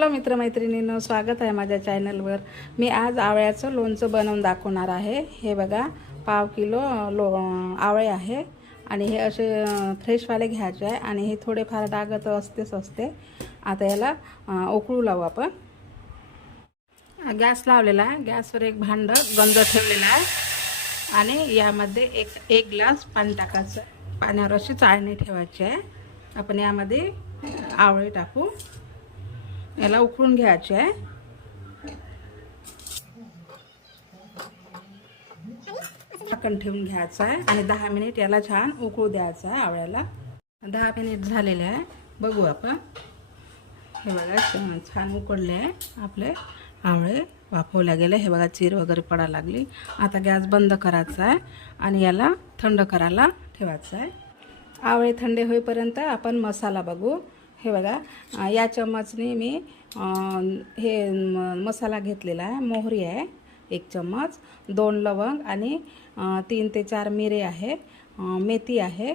Hello मित्रमैत्रिणींनो स्वागत आहे माझ्या चॅनलवर. मी आज आवळ्याचं लोणचं बनवून दाखवणार आहे. हे बघा पाव किलो लो आवळे आहे. आणि हे असे फ्रेशवाले घ्यायचे आहे. आणि हे थोडेफार डाग तर असतेच असते. आता याला उकळू लावू आपण. गॅस लावलेला आहे. गॅसवर एक भांडं गंज ठेवलेलं आहे. आणि यामध्ये एक एक ग्लास पाणी टाकायचं पाण्यावर अशी चाळणी ठेवायची आहे. आपण यामध्ये आवळे टाकू. याला उकळून घ्यायचे. आहे झाकण ठेवून घ्यायचं आहे आणि दहा मिनिट याला छान उकळू द्यायचं आहे आवळ्याला. दहा मिनिट झालेले आहे. बघू आपण. हे बघा छान उकडले आहे आपले आवळे. वाफवल्या गेले. हे बघा चीर वगैरे पडायला लागली. आता गॅस बंद करायचा आहे आणि याला थंड करायला ठेवायचं आहे. आवळे थंडे होईपर्यंत आपण मसाला बघू. हे बघा या चम्मचने मी हे म- मसाला घेतलेला आहे मोहरी आहे एक चम्मच दोन लवंग आणि तीन ते चार मिरे आहे मेथी आहे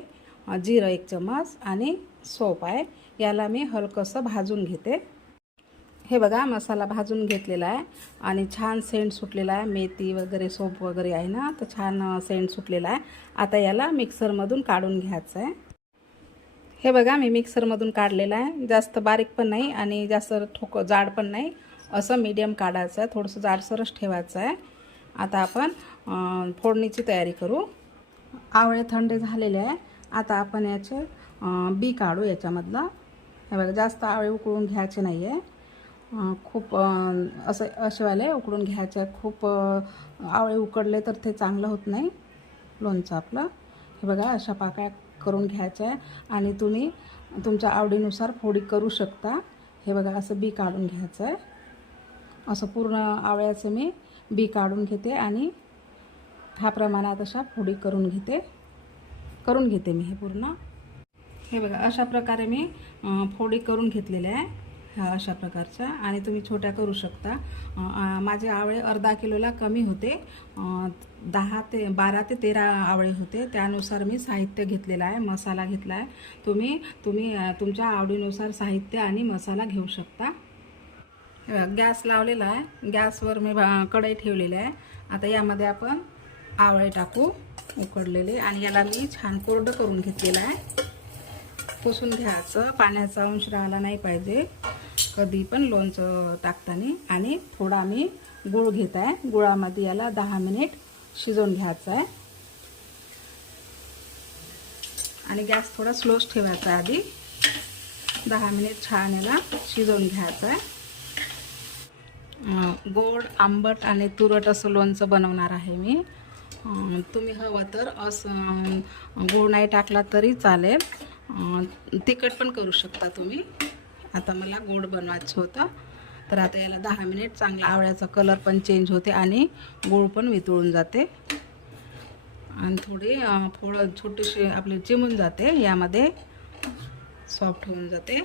जिरं एक चम्मच आणि सोप आहे. याला मी हलकंसं भाजून घेते. हे बघा मसाला भाजून घेतलेला आहे आणि छान सेंट सुटलेला आहे. मेथी वगैरे सोप वगैरे आहे ना तर छान सेंट सुटलेला आहे. आता याला मिक्सरमधून काढून घ्यायचं आहे. हे बघा मी मिक्सरमधून काढलेलं आहे. जास्त बारीक पण नाही आणि जास्त ठोक जाड पण नाही. असं मीडियम काढायचं आहे. थोडंसं जाडसरच ठेवायचं आहे. आता आपण फोडणीची तयारी करू. आवळे थंड झालेले आहे. आता आपण याचे बी काढू याच्यामधलं. हे बघा जास्त आवळे उकळून घ्यायचे नाही आहे खूप असं असेवाले उकडून घ्यायचे आहे. खूप आवळे उकडले तर ते चांगलं होत नाही. लोणचं आपलं. हे बघा अशा पाकळ्या करून घ्यायचं आहे आणि तुम्ही तुमच्या आवडीनुसार फोडी करू शकता. हे बघा असं बी काढून घ्यायचं आहे असं पूर्ण आवळ्याचं मी बी काढून घेते आणि ह्या प्रमाणात अशा फोडी करून घेते. करून घेते मी हे पूर्ण. हे बघा अशा प्रकारे मी फोडी करून घेतलेले आहे. ह्या अशा प्रकारच्या आणि तुम्ही छोट्या करू शकता. माझे आवळे अर्धा किलोला कमी होते. दहा ते बारा ते तेरा आवळे होते. त्यानुसार मी साहित्य घेतलेलं आहे मसाला घेतला आहे. तुम्ही तुम्ही तुमच्या आवडीनुसार साहित्य आणि मसाला घेऊ शकता. गॅस लावलेला आहे. गॅसवर मी कढई ठेवलेली आहे. आता यामध्ये आपण आवळे टाकू उकडलेले. आणि याला मी छान कोरडं करून घेतलेलं आहे. पुसून घ्यायचं. पाण्याचा अंश राहिला नाही पाहिजे. कधी पण लोणचं टाकताना आणि थोडा मी गूळ घेत आहे गुळामध्ये याला दहा मिनिट शिजवून घ्यायचं आहे आणि गॅस थोडा स्लोच ठेवायचा आहे आधी. दहा मिनिट छान याला शिजवून घ्यायचं आहे गोड आंबट आणि तुरट असं लोणचं बनवणार आहे मी. तुम्ही हवं तर असं गोड नाही टाकला तरी चालेल. तिखट पण करू शकता तुम्ही. आता मला गोड बनवायचं होतं. तर आता याला दहा मिनिट चांगला आवळ्याचा कलर पण चेंज होते आणि गोड पण वितळून जाते. आणि थोडी अं, थोडं छोटीशी आपली चिमून जाते. यामध्ये सॉफ्ट होऊन जाते.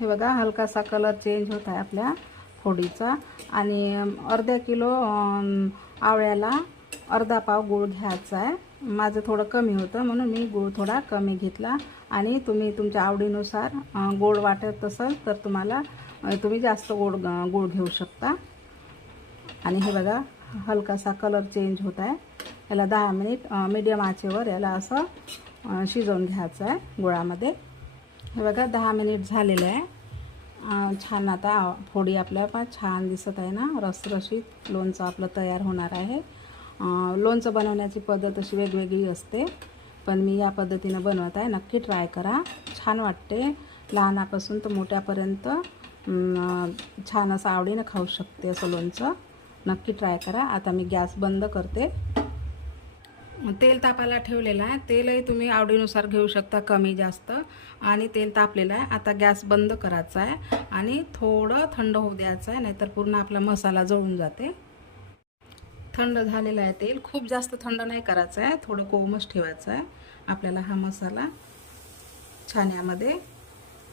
हे बघा हलकासा कलर चेंज होत आहे आपल्या फोडीचा. आणि अर्ध्या किलो आवळ्याला अर्धा पाव गूळ घ्यायचा आहे. माझं थोडं कमी होतं म्हणून मी गूळ थोडा कमी घेतला. आणि तुम्ही तुमच्या आवडीनुसार गोड वाटत असेल तर तुम्हाला तुम्ही जास्त गोड गोड घेऊ शकता. आणि हे बघा हलकासा कलर चेंज होत आहे. याला दहा मिनिट मीडियम आचेवर याला असं शिजवून घ्यायचं आहे गुळामध्ये. हे बघा दहा मिनिट झालेलं आहे. छान आता फोडी आपल्या पण छान दिसत आहे ना. रसरशीत लोणचं आपलं तयार होणार आहे. लोणचं बनवण्याची पद्धत अशी वेगवेगळी असते. पण मी या पद्धतीनं बनवत आहे. नक्की ट्राय करा. छान वाटते. लहानापासून तर मोठ्यापर्यंत छान असं आवडीनं खाऊ शकते असं लोणचं. नक्की ट्राय करा. आता मी गॅस बंद करते. तेल तापायला ठेवलेलं आहे. तेलही तुम्ही आवडीनुसार घेऊ शकता कमी जास्त. आणि तेल तापलेलं आहे. आता गॅस बंद करायचा आहे. आणि थोडं थंड होऊ द्यायचं आहे. नाहीतर पूर्ण आपला मसाला जळून जाते. थंड झालेलं आहे तेल. खूप जास्त थंड नाही करायचं आहे. थोडं कोमच ठेवायचं आहे. आपल्याला हा मसाला छान्यामध्ये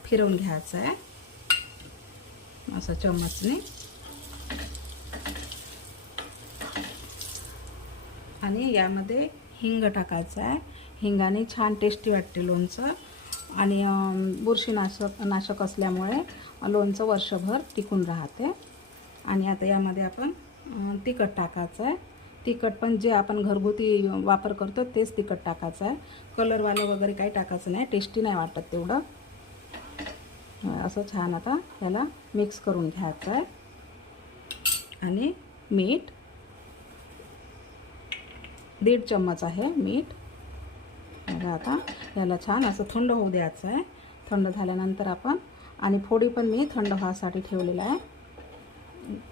फिरवून घ्यायचा आहे. असं चम्मचने. आणि यामध्ये हिंग टाकायचं आहे. हिंगाने छान टेस्टी वाटते लोणचं. आणि बुरशीनाशक नाशक असल्यामुळे लोणचं वर्षभर टिकून राहते. आणि आता यामध्ये आपण तिखट टाकायचं आहे. तिखट पण जे आपण घरगुती वापर करतो तेच तिखट टाकायचं आहे. कलरवालं वगैरे काही टाकायचं नाही टेस्टी नाही वाटत तेवढं. असं छान आता याला मिक्स करून घ्यायचं आहे. आणि मीठ दीड चम्मच आहे मीठ. बघा आता याला छान असं थंड होऊ द्यायचं आहे. थंड झाल्यानंतर आपण आणि फोडी पण मी थंड व्हायसाठी ठेवलेलं आहे.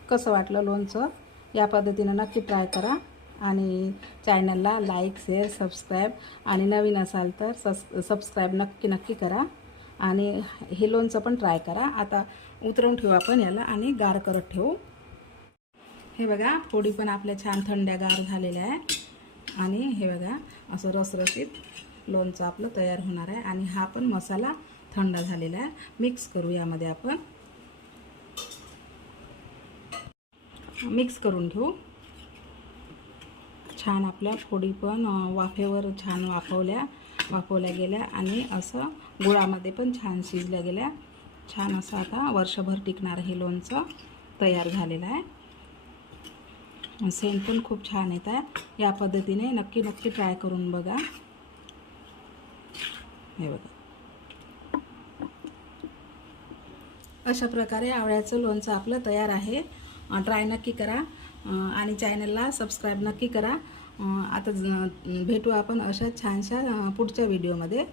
कसं वाटलं लोणचं? या पद्धतीनं नक्की ट्राय करा. आणि चॅनलला लाईक शेअर सबस्क्राईब आणि नवीन असाल तर सस सबस्क्राईब नक्की नक्की करा. आणि हे लोणचं पण ट्राय करा. आता उतरवून ठेवू आपण याला आणि गार करत ठेवू. हे बघा पोळी पण आपल्या छान थंड्या गार झालेल्या आहे. आणि हे बघा असं रसरशीत लोणचं आपलं तयार होणार आहे. आणि हा पण मसाला थंड झालेला आहे. मिक्स करू यामध्ये आपण. मिक्स करून घेऊ. छान आपल्या फोडी पण वाफेवर छान वाफवल्या वाफवल्या गेल्या आणि असं गुळामध्ये पण छान शिजल्या गेल्या. छान असं आता वर्षभर टिकणारं हे लोणचं तयार झालेलं आहे. सेंट पण खूप छान येत आहे. या पद्धतीने नक्की नक्की ट्राय करून बघा. हे बघा. अशा प्रकारे आवळ्याचं लोणचं आपलं तयार आहे. ट्राय नक्की करा. आणि चॅनलला सबस्क्राईब नक्की करा. आता भेटू आपण अशा छानशा पुढच्या व्हिडिओमध्ये